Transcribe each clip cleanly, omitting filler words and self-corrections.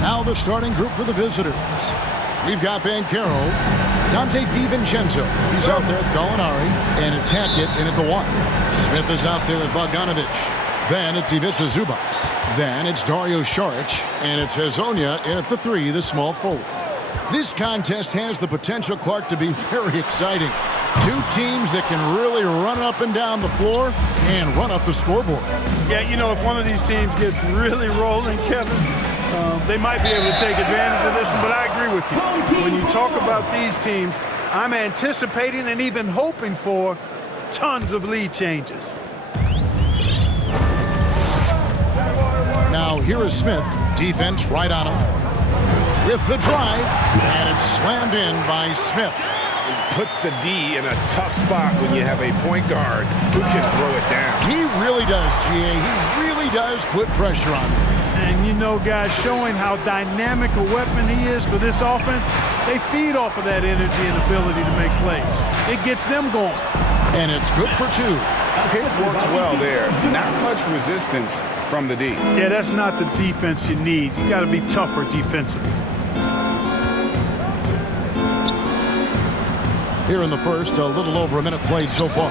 Now the starting group for the visitors. We've got Banchero, Dante DiVincenzo. He's out there with Gallinari, and it's Hackett in at the 1. Smith is out there with Bogdanovich. Then it's Ivica Zubac. Then it's Dario Saric, and it's Hezonja in at the 3, the small forward. This contest has the potential, Clark, to be very exciting. Two teams that can really run up and down the floor and run up the scoreboard. Yeah, you know, if one of these teams gets really rolling, Kevin, they might be able to take advantage of this one, but I agree with you. When you talk about these teams, I'm anticipating and even hoping for tons of lead changes. Now here is Smith. Defense right on him. With the drive, and it's slammed in by Smith. Puts the D in a tough spot when you have a point guard who can throw it down. He really does, G.A. He really does put pressure on him. And you know, guys, showing how dynamic a weapon he is for this offense, they feed off of that energy and ability to make plays. It gets them going. And it's good for 2. His works well there. Not much resistance from the D. Yeah, that's not the defense you need. You got to be tougher defensively. Here in the first, a little over a minute played so far.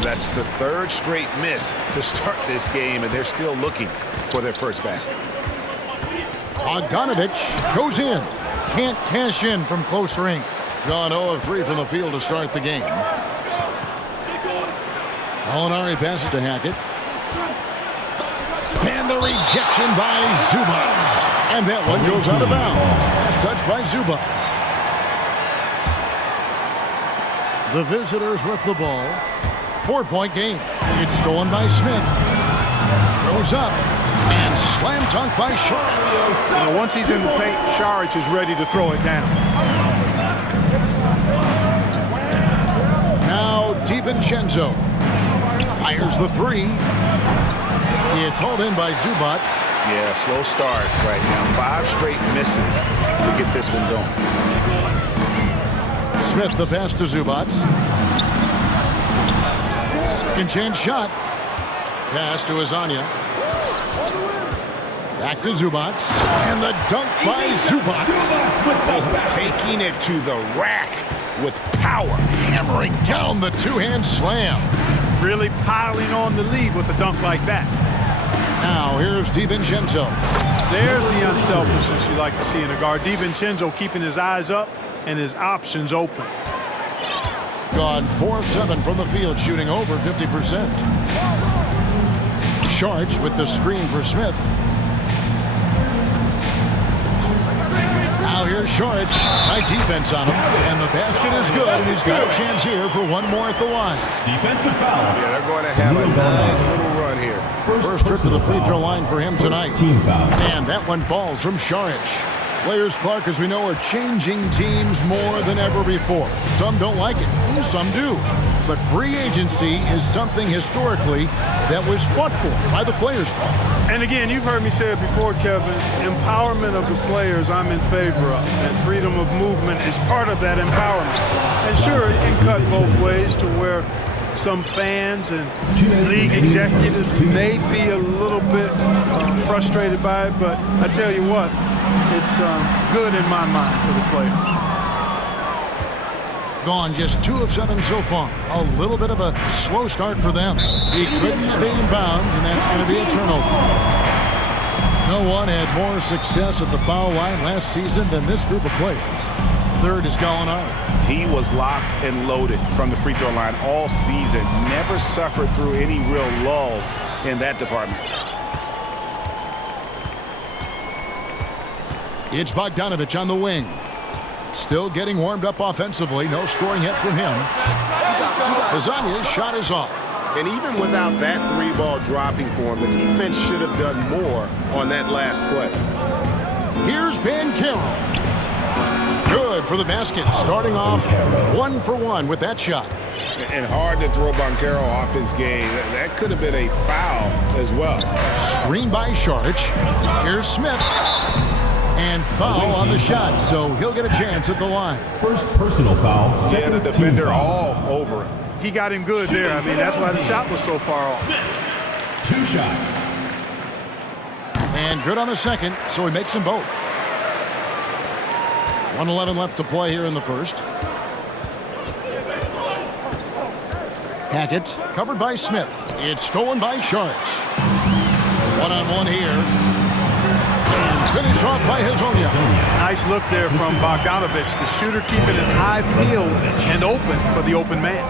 That's the 3rd straight miss to start this game, and they're still looking for their first basket. Bogdanovich goes in. Can't cash in from close range. Gone 0 of 3 from the field to start the game. Gallinari passes to Hackett. And the rejection by Zubac. And that one goes out of bounds. Touched by Zubac. The visitors with the ball. 4-point game. It's stolen by Smith. Goes up. And slam dunk by Saric. You know, once he's in the paint, Saric is ready to throw it down. Now DiVincenzo. Fires the 3. It's hauled in by Zubac. Yeah, slow start right now. 5 straight misses to get this one going. Smith the pass to Zubac. Second chance shot. Pass to Hezonja. Back to Zubac. And the dunk by Zubac. Taking it to the rack with power. Hammering down the 2-hand slam. Really piling on the lead with a dunk like that. Now here's DiVincenzo. There's the unselfishness you like to see in a guard. DiVincenzo keeping his eyes up and his options open. Gone 4 of 7 from the field, shooting over 50%. Saric with the screen for Smith. Now here's Saric. Tight defense on him. And the basket is good. And he's got a chance here for one more at the line. Defensive foul. Yeah, they're going to have a nice little run here. First trip to the free throw line for him tonight. Team foul. And that one falls from Saric. Players, Clark, as we know, are changing teams more than ever before. Some don't like it, some do. But free agency is something historically that was fought for by the players. And again, you've heard me say it before, Kevin, empowerment of the players I'm in favor of. And freedom of movement is part of that empowerment. And sure, it can cut both ways to where some fans and league executives may be a little bit frustrated by it, but I tell you what, it's good in my mind for the players. Gone just 2 of 7 so far. A little bit of a slow start for them. He couldn't stay in bounds, and that's going to be a turnover. No one had more success at the foul line last season than this group of players. Third is Gallinari. He was locked and loaded from the free throw line all season. Never suffered through any real lulls in that department. It's Bogdanovich on the wing. Still getting warmed up offensively. No scoring yet from him. Hezonja's shot is off. And even without that 3-ball dropping for him, the defense should have done more on that last play. Here's Banchero. Good for the basket. Starting off 1 for 1 with that shot. And hard to throw Banchero off his game. That could have been a foul as well. Screen by Saric. Here's Smith. And foul on the shot, so he'll get a chance at the line. First personal foul. Yeah, the defender all over him. He got him good there. I mean, that's why the shot was so far off. 2 shots. And good on the second, so he makes them both. 1:11 left to play here in the first. Hackett, covered by Smith. It's stolen by Sharks. One-on-one here. And finish off by Hezonja. Nice look there from Bogdanovich, the shooter keeping an eye peeled and open for the open man.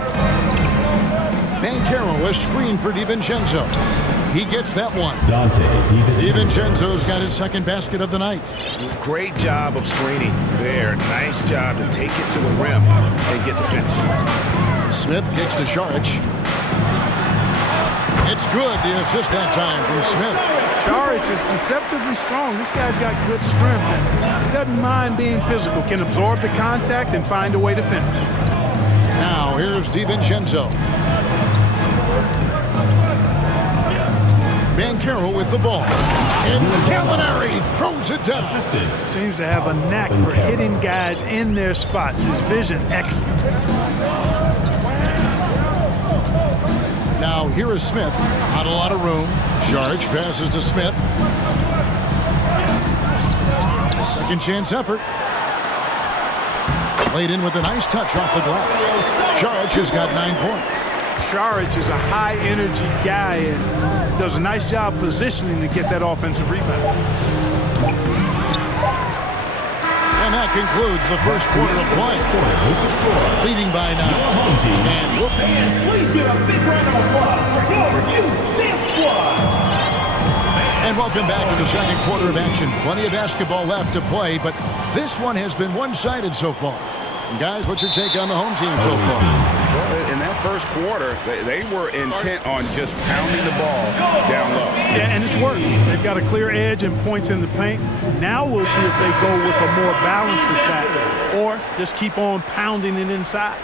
Banchero, a screen for DiVincenzo. He gets that one. Dante DiVincenzo's got his second basket of the night. Great job of screening there. Nice job to take it to the rim and get the finish. Smith kicks to Šarić. It's good, the assist that time from Smith. Šarić is deceptively strong. This guy's got good strength, and he doesn't mind being physical, can absorb the contact and find a way to finish. Now, here's DiVincenzo. Banchero with the ball. And Gallinari throws it down. Seems to have a knack for hitting guys in their spots. His vision, excellent. Now, here is Smith. Not a lot of room. Šarić passes to Smith. A second chance effort. Played in with a nice touch off the glass. Šarić has got 9 points. Šarić is a high-energy guy and does a nice job positioning to get that offensive rebound. And that concludes the first quarter of play. Leading by 9. And Please give a big round of applause for your Dance Squad. And welcome back to the second quarter of action. Plenty of basketball left to play, but this one has been one-sided so far. And guys, what's your take on the home team so far? Well, in that first quarter, they were intent on just pounding the ball down low. Yeah, and it's working. They've got a clear edge and points in the paint. Now we'll see if they go with a more balanced attack or just keep on pounding it inside.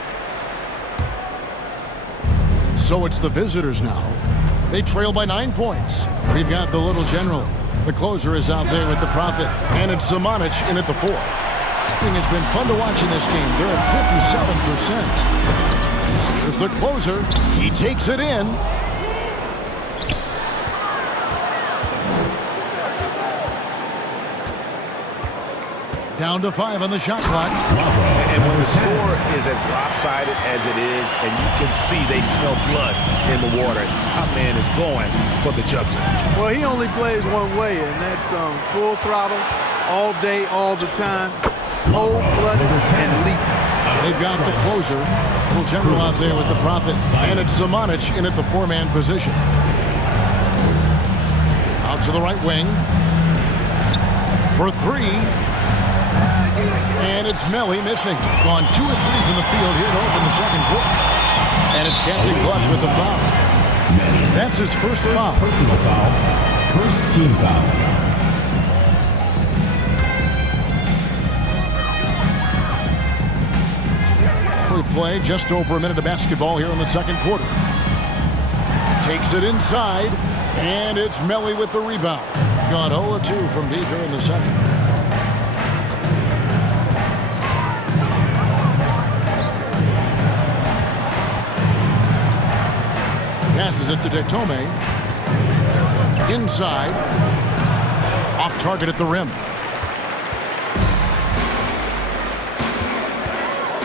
So it's the visitors now. They trail by 9 points. We've got the little general. The closer is out there with the Prophet. And it's Zamanic in at the 4. It's been fun to watch in this game. They're at 57%. Here's the closer. He takes it in. Down to 5 on the shot clock. And when the score is as lopsided as it is, and you can see they smell blood in the water, our man is going for the jugular. Well, he only plays one way, and that's full throttle, all day, all the time, cold-blooded and lethal. They've got the closer. Little general out there with the Prophet. And it's Zamanic in at the 4-man position. Out to the right wing. For 3. And it's Melli missing. Gone 2 of 3 from the field here to open the second quarter. And it's Captain Clutch with the foul. That's his first foul. Personal foul. First team foul. We play just over a minute of basketball here in the second quarter. Takes it inside. And it's Melli with the rebound. Gone 0 of 2 from deep here in the second. Passes it to Detome. Inside. Off target at the rim.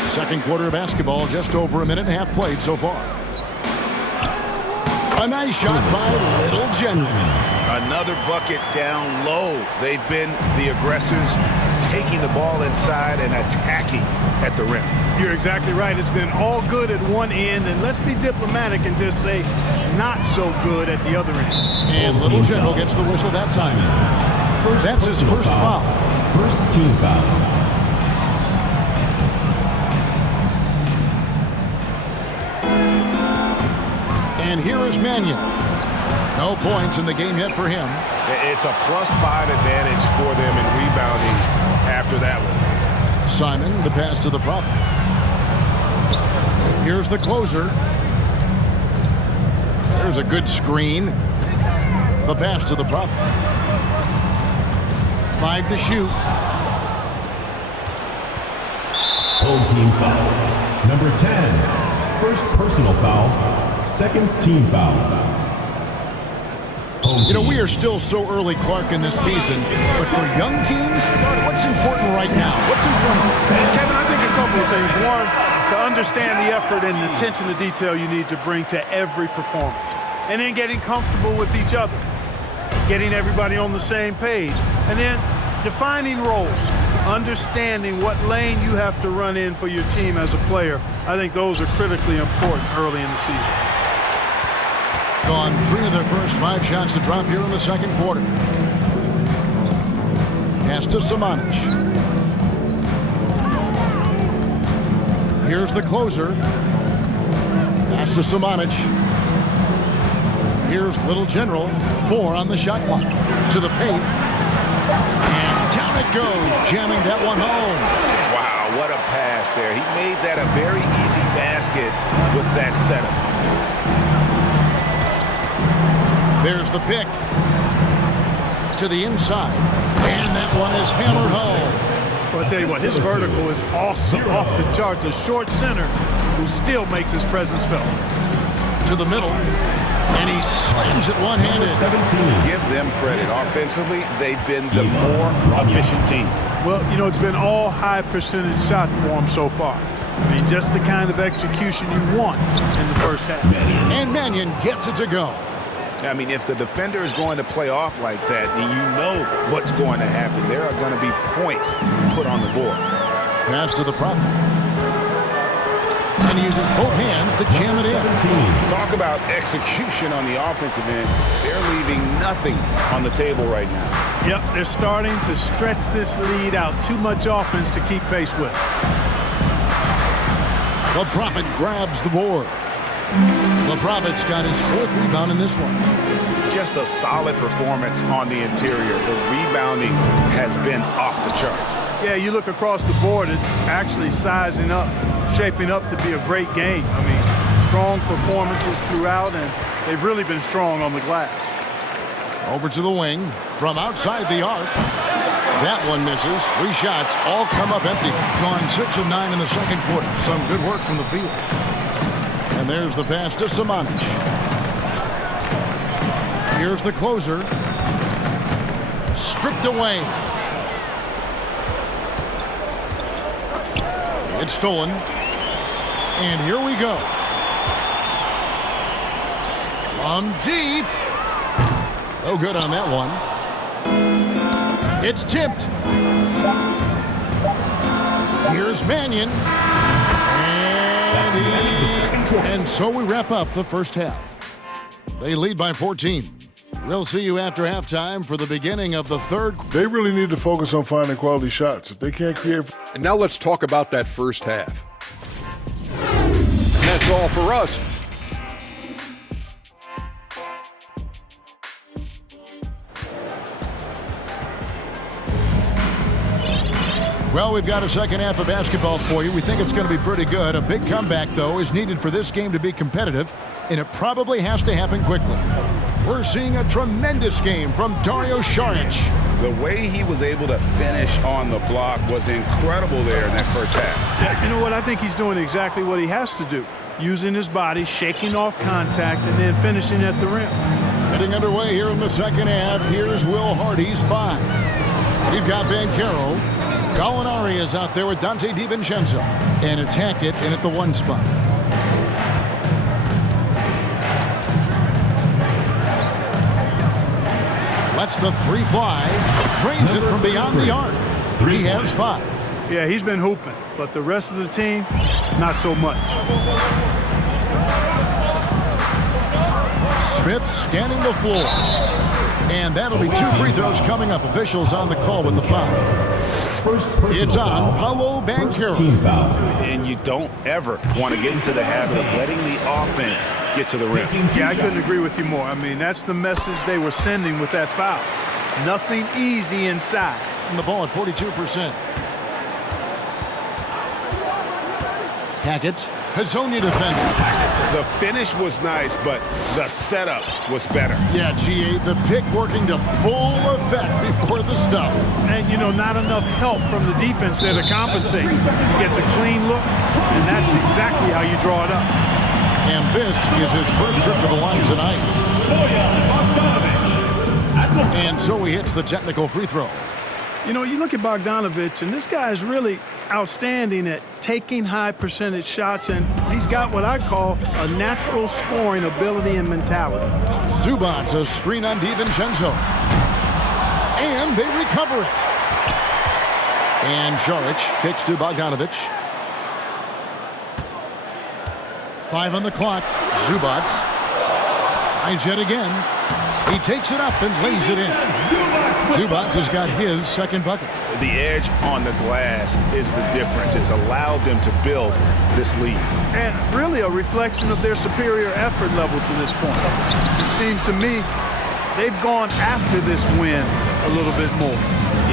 Second quarter of basketball, just over a minute and a half played so far. A nice shot by Little General. Another bucket down low. They've been the aggressors, taking the ball inside and attacking at the rim. You're exactly right. It's been all good at one end, and let's be diplomatic and just say not so good at the other end. And Little General gets the whistle that time. That's his first foul. First team foul. And here is Mannion. No points in the game yet for him. It's a +5 advantage for them in rebounding after that one. Simon, the pass to the Prophet. Here's the closer. There's a good screen. The pass to the Prophet. 5 to shoot. Home team foul. Number 10. First personal foul. Second team foul. You know, we are still so early, Clark, in this season, but for young teams, what's important right now? What's in front of them? Kevin, I think a couple of things. One, to understand the effort and the attention to detail you need to bring to every performance. And then getting comfortable with each other. Getting everybody on the same page. And then defining roles. Understanding what lane you have to run in for your team as a player. I think those are critically important early in the season. Gone 3 of their first 5 shots to drop here in the second quarter. Pass to Samanic. Here's the closer. Pass to Samanic. Here's Little General. 4 on the shot clock. To the paint. And down it goes, jamming that one home. Wow, what a pass there. He made that a very easy basket with that setup. There's the pick. To the inside. And that one is hammered home. Well, I'll tell you what, his vertical is awesome, off the charts. A short center who still makes his presence felt. To the middle. And he slams it one-handed. Give them credit. Offensively, they've been the more efficient team. Well, you know, it's been all high percentage shots for him so far. I mean, just the kind of execution you want in the first half. And Mannion gets it to go. I mean, if the defender is going to play off like that, then you know what's going to happen. There are going to be points put on the board. Pass to the Prophet. And he uses both hands to jam it in. Talk about execution on the offensive end. They're leaving nothing on the table right now. Yep, they're starting to stretch this lead out. Too much offense to keep pace with. The Prophet grabs the board. The Prophet's got his 4th rebound in this one. Just a solid performance on the interior. The rebounding has been off the charts. Yeah, you look across the board, it's actually sizing up, shaping up to be a great game. I mean, strong performances throughout, and they've really been strong on the glass. Over to the wing from outside the arc. That one misses. 3 shots, all come up empty. Gone 6 of 9 in the second quarter. Some good work from the field. And there's the pass to Samanic. Here's the closer. Stripped away. It's stolen. And here we go. From deep. No good on that one. It's tipped. Here's Mannion. And so we wrap up the first half. They lead by 14. We'll see you after halftime for the beginning of the third. They really need to focus on finding quality shots. If they can't create... And now let's talk about that first half. And that's all for us. Well, we've got a second half of basketball for you. We think it's going to be pretty good. A big comeback, though, is needed for this game to be competitive, and it probably has to happen quickly. We're seeing a tremendous game from Dario Saric. The way he was able to finish on the block was incredible there in that first half. Yeah, you know what? I think he's doing exactly what he has to do. Using his body, shaking off contact, and then finishing at the rim. Getting underway here in the second half. Here's Will Hardy's 5. We've got Banchero. Gallinari is out there with Donte DiVincenzo. And it's Hackett in at the 1 spot. Lets the 3 fly. Drains it from beyond the arc. He has 5. Yeah, he's been hooping, but the rest of the team, not so much. Smith scanning the floor. And that'll be 2 free throws coming up. Officials on the call with the foul. It's on Paolo Banchero. And you don't ever want to get into the habit of letting the offense get to the rim. Yeah, I couldn't agree with you more. I mean, that's the message they were sending with that foul. Nothing easy inside. And the ball at 42%. Hackett, Hezonja defending. The finish was nice, but the setup was better. Yeah, GA, the pick working to full effect before the stuff. And, you know, not enough help from the defense there to compensate. He gets a clean look, and that's exactly how you draw it up. And this is his first trip to the line tonight. And so he hits the technical free throw. You know, you look at Bogdanović, and this guy is really outstanding at taking high percentage shots, and he's got what I call a natural scoring ability and mentality. Zubac, a screen on DiVincenzo. And they recover it. And Šarić kicks to Bogdanović. 5 on the clock. Zubac tries yet again. He takes it up and lays it in. Zubac has got his second bucket. The edge on the glass is the difference. It's allowed them to build this lead. And really a reflection of their superior effort level to this point. It seems to me they've gone after this win a little bit more.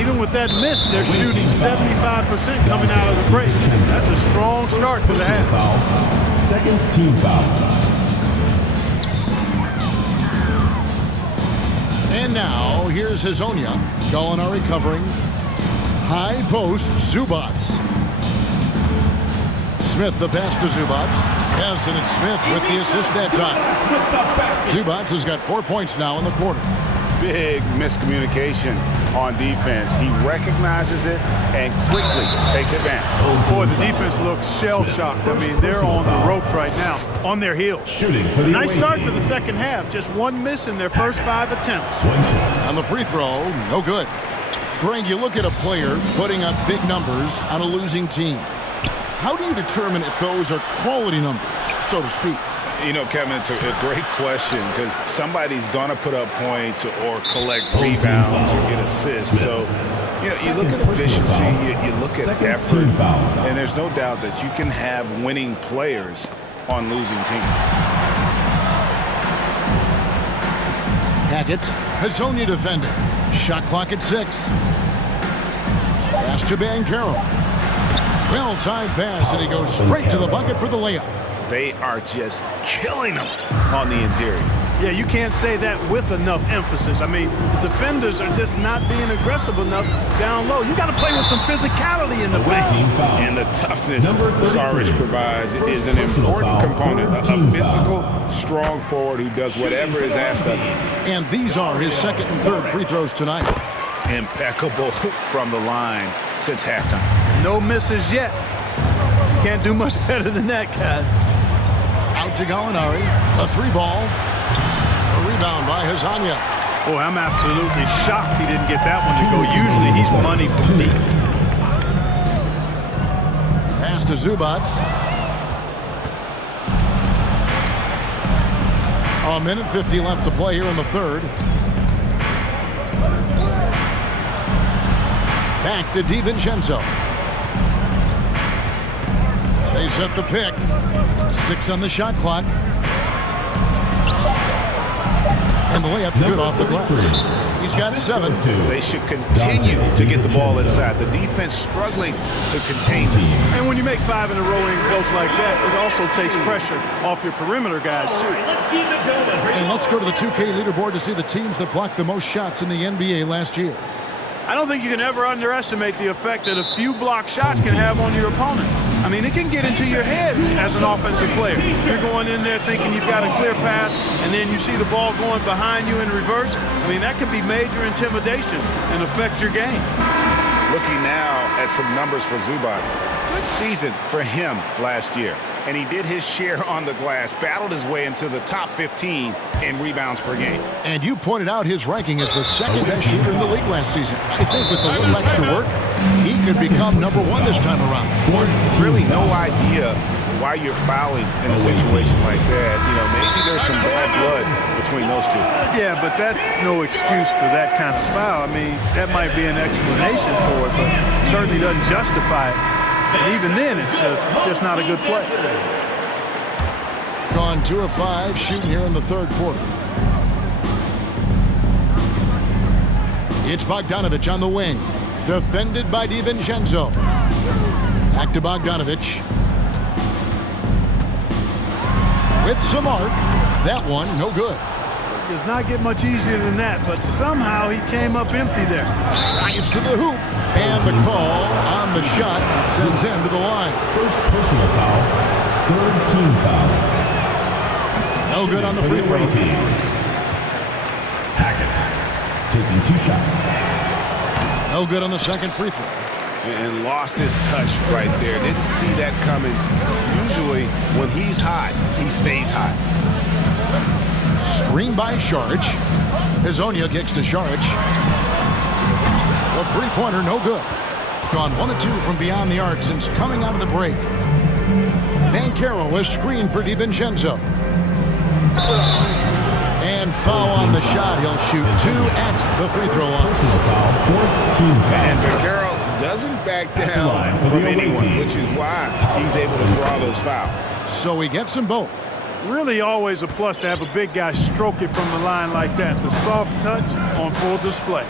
Even with that miss, they're shooting 75% coming out of the break. That's a strong start to the half. Second team foul. And now, here's Hezonja. Gallinari covering. High post, Zubac. Smith, the pass to Zubac. Yes, and it's Smith with the assist that time. Zubac has got 4 points now in the quarter. Big miscommunication on defense. He recognizes it and quickly takes advantage. Boy, the defense looks shell-shocked. I mean, they're on the ropes right now, on their heels. Nice start to the second half. Just one miss in their first 5 attempts. On the free throw, no good. Greg, you look at a player putting up big numbers on a losing team. How do you determine if those are quality numbers, so to speak? You know, Kevin, it's a great question because somebody's going to put up points or collect rebounds or get assists. So, you know, you look at efficiency, you look at effort, and there's no doubt that you can have winning players on losing teams. Hackett, Hezonja defending. Shot clock at 6. Pass to Banchero. Well-timed pass, and he goes straight to the bucket for the layup. They are just killing them on the interior. Yeah, you can't say that with enough emphasis. I mean, the defenders are just not being aggressive enough down low. You got to play with some physicality in the paint. And the toughness Šarić provides is an important component. A physical, strong forward who does whatever is asked of him. And these are his second and third free throws tonight. Impeccable from the line since halftime. No misses yet. Can't do much better than that, guys. Out to Gallinari. A 3-ball. A rebound by Hezonja. Boy, I'm absolutely shocked he didn't get that one to go. Usually he's money from deep. Pass to Zubac. A minute 50 left to play here in the third. Back to DiVincenzo. They set the pick. 6 on the shot clock. And the layup's good off the glass. He's got 7. They should continue to get the ball inside. The defense struggling to contain them. And when you make 5 in a row in close like that, it also takes pressure off your perimeter guys, too. And let's go to the 2K leaderboard to see the teams that blocked the most shots in the NBA last year. I don't think you can ever underestimate the effect that a few block shots can have on your opponent. I mean, it can get into your head as an offensive player. You're going in there thinking you've got a clear path, and then you see the ball going behind you in reverse. I mean, that could be major intimidation and affect your game. Looking now at some numbers for Zubac. Good season for him last year. And he did his share on the glass, battled his way into the top 15 in rebounds per game. And you pointed out his ranking as the second best shooter in the league last season. I think with a little extra work, he could become number 1 this time around. Really no idea why you're fouling in a situation like that. You know, maybe there's some bad blood between those two. Yeah, but that's no excuse for that kind of foul. I mean, that might be an explanation for it, but certainly doesn't justify it. And even then, it's just not a good play. Gone 2 of 5 shooting here in the third quarter. It's Bogdanović on the wing. Defended by DiVincenzo. Back to Bogdanović. With some arc. That one, no good. It does not get much easier than that, but somehow he came up empty there. Drives to the hoop. And the call on the shot sends him to the line. First personal foul. Third team foul. No good on the free throw. Hackett to 2 shots. No good on the second free throw. And lost his touch right there. Didn't see that coming. Usually, when he's hot, he stays hot. Screen by Šarić. Hezonja kicks to Šarić. The three-pointer, no good. Gone 1 of 2 from beyond the arc since coming out of the break. Banchero is screened for DiVincenzo. And foul on the shot. He'll shoot 2 at the free throw line. Personal foul, 4th team foul. And Banchero doesn't back down from anyone, which is why he's able to draw those fouls. So he gets them both. Really always a plus to have a big guy stroke it from the line like that. The soft touch on full display.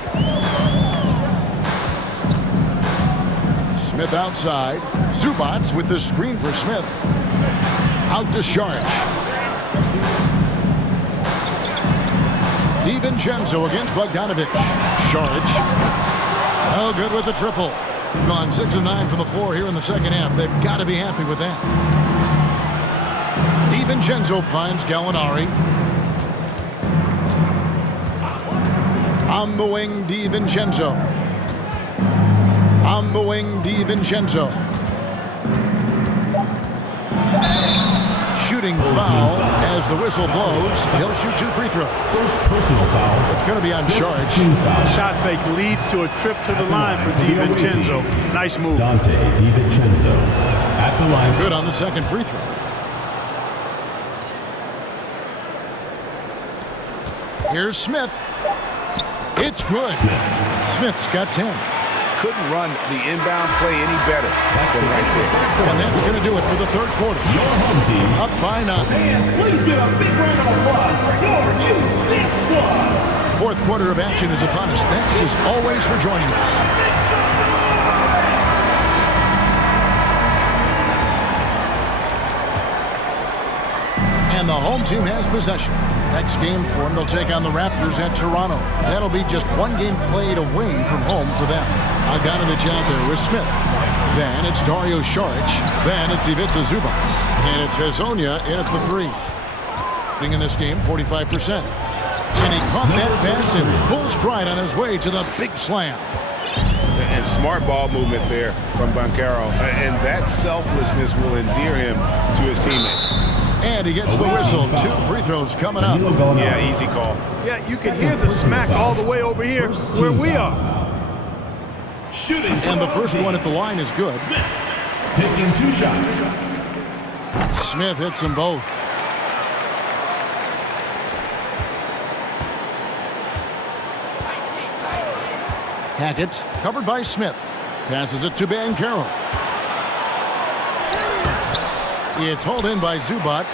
Smith outside. Zubac with the screen for Smith. Out to Šarić. DiVincenzo against Bogdanović. Šarić. Oh, good with the triple. Gone 6 of 9 from the floor here in the second half. They've got to be happy with that. DiVincenzo finds Gallinari. On the wing, DiVincenzo. On the wing, DiVincenzo. Shooting foul as the whistle blows. He'll shoot 2 free throws. First personal foul. It's going to be on Šarić. Shot fake leads to a trip to the line for DiVincenzo. Nice move. Donte DiVincenzo at the line. Good on the second free throw. Here's Smith. It's good. Smith's got 10. Couldn't run the inbound play any better from right there. And that's going to do it for the third quarter. Your home team Up by 9. Fans, please give a big round of applause for your Houston Squad. Fourth quarter of action is upon us. Thanks as always for joining us. And the home team has possession. Next game for them, they'll take on the Raptors at Toronto. That'll be just 1 game played away from home for them. Bogdanović out there with Smith. Then it's Dario Šarić. Then it's Ivica Zubac. And it's Hezonja in at the 3. In this game, 45%. And he caught that pass in full stride on his way to the big slam. And smart ball movement there from Banchero. And that selflessness will endear him to his teammates. And he gets the whistle. 2 free throws coming up. Yeah, easy call. Yeah, you can hear the smack all the way over here where we are. shooting. And the first one at the line is good. Taking 2 shots. Smith hits them both. Hackett, covered by Smith. Passes it to Banchero. It's hauled in by Zubac.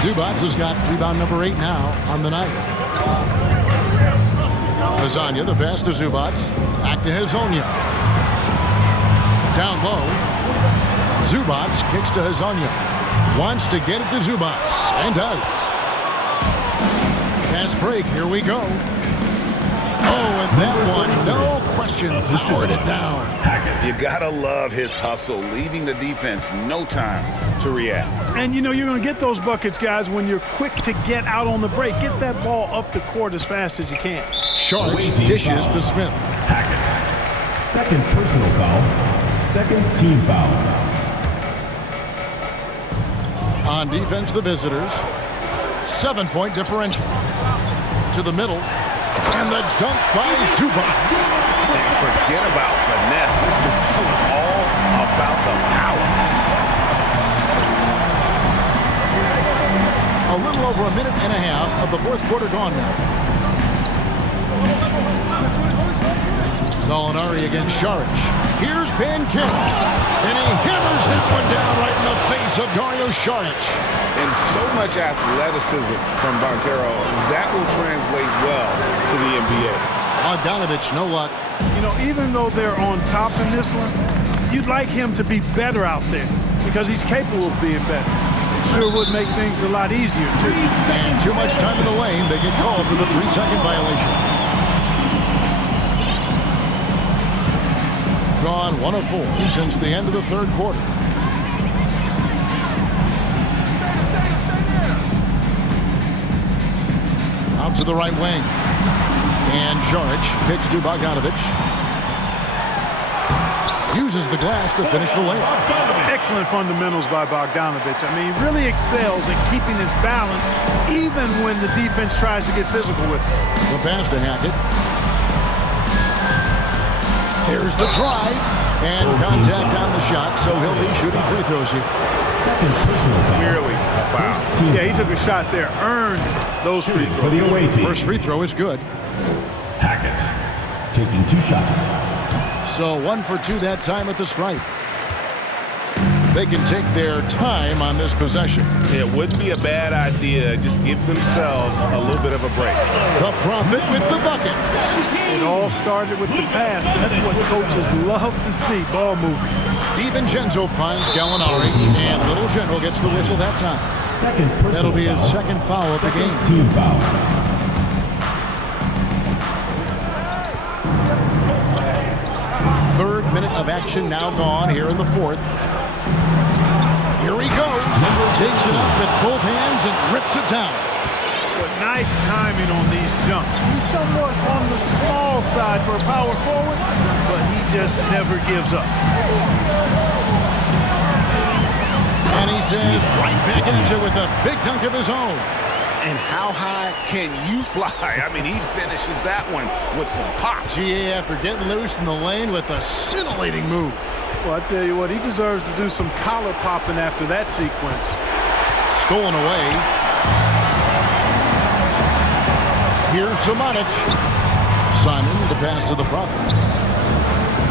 Zubac has got rebound number 8 now on the night. Hezonja, the pass to Zubac. Back to Hezonja. Down low. Zubac kicks to Hezonja. Wants to get it to Zubac. And does. Pass break. Here we go. Oh, and that one, no question, powered it down. You gotta love his hustle, leaving the defense no time to react. And you know you're going to get those buckets, guys, when you're quick to get out on the break. Get that ball up the court as fast as you can. Šarić dishes to Smith. Hackett. Second personal foul. Second team foul. On defense, the visitors. 7-point differential. To the middle. And the dunk by Zubac. Forget about finesse. This midfield is all about the power. A little over a minute and a half of the fourth quarter gone now. Gallinari against Šarić. Here's Banchero. And he hammers that one down right in the face of Dario Šarić. And so much athleticism from Banchero, that will translate well to the NBA. Bogdanović, no luck. You know, even though they're on top in this one, you'd like him to be better out there because he's capable of being better. Sure would make things a lot easier, too. And too much time in the lane. They get called for the 3-second violation. Gone 1 of 4 since the end of the third quarter. Out to the right wing. And Saric kicks to Bogdanovich. Uses the glass to finish the layup. Excellent fundamentals by Bogdanovich. I mean, he really excels in keeping his balance even when the defense tries to get physical with him. The pass to Hackett. Here's the drive. And contact on the shot, so he'll be shooting free throws here. Second personal foul. Clearly a foul. Yeah, he took a shot there. Earned those free Shooting for throws. the away team. First free throw is good. Hackett taking 2 shots. So 1 for 2 that time at the stripe. They can take their time on this possession. It wouldn't be a bad idea. Just give themselves a little bit of a break. The Prophet with the bucket. It all started with the pass. That's what coaches love to see, ball movement. DiVincenzo finds Gallinari, and Little General gets the whistle that time. Second personal That'll be his foul. second foul of the game. Team foul. Third minute of action now gone here in the fourth. Here he goes. Takes it up with both hands and rips it down. But nice timing on these jumps. He's somewhat on the small side for a power forward, but he just never gives up. And he says right back at you with a big dunk of his own. And how high can you fly? I mean, he finishes that one with some pop. GA after getting loose in the lane with a scintillating move. Well, I tell you what, he deserves to do some collar popping after that sequence. Stolen away. Here's Samanic. Simon with the pass to the Prophet.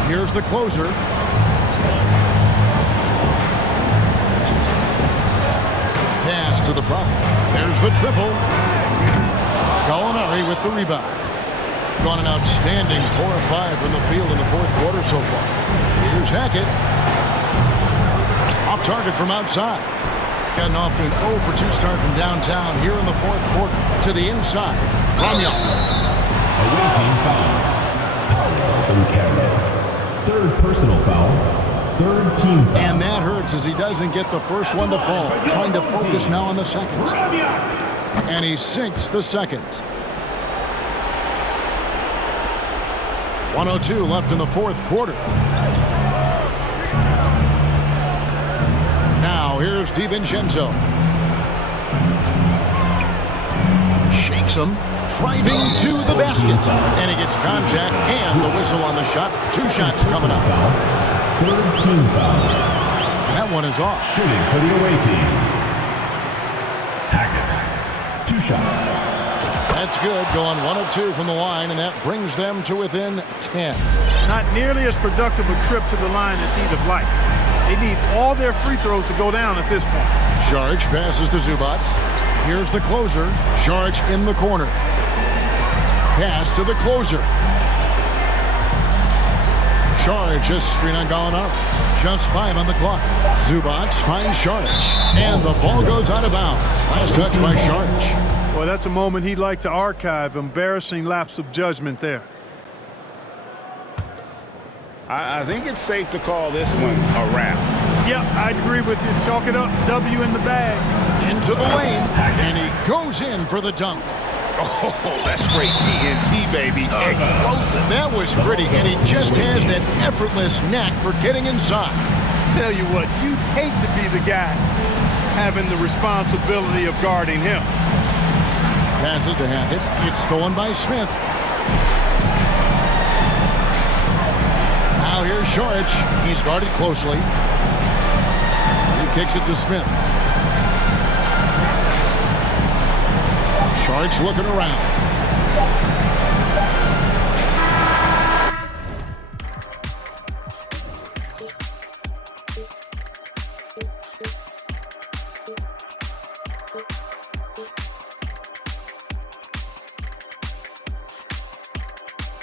Here's the closer. Pass to the Prophet. There's the triple. Gallinari with the rebound. Gone an outstanding 4 or 5 from the field in the fourth quarter so far. Here's Hackett. Off target from outside. Gotten off to an 0 for 2 start from downtown here in the fourth quarter. To the inside. Romeo. Away team foul. Powell and Carroll. Third personal foul. Third team foul. And that hurts as he doesn't get the first one to fall. Trying to focus now on the second. And he sinks the second. 1:02 left in the fourth quarter. Now here's DiVincenzo. Shakes him. Driving to the basket. And he gets contact and the whistle on the shot. 2 shots coming up. Third team foul. That one is off. Shooting for the away team. Hackett. 2 shots. That's good. Going 1 of 2 from the line, and that brings them to within 10. Not nearly as productive a trip to the line as he'd have liked. They need all their free throws to go down at this point. Saric passes to Zubac. Here's the closer. Saric in the corner. Pass to the closer. Saric just screen on Gallinari. Just 5 on the clock. Zubac finds Saric. And the ball goes out of bounds. Last touch by Saric. Well, that's a moment he'd like to archive. Embarrassing lapse of judgment there. I think it's safe to call this one a wrap. Yep, I'd agree with you. Chalk it up. W in the bag. Into the lane. And he goes in for the dunk. Oh, that's straight TNT, baby. Explosive. That was pretty, and he just has that effortless knack for getting inside. Tell you what, you'd hate to be the guy having the responsibility of guarding him. Passes to Hackett. It's stolen by Smith. Now here's Saric. He's guarded closely. He kicks it to Smith. Saric looking around.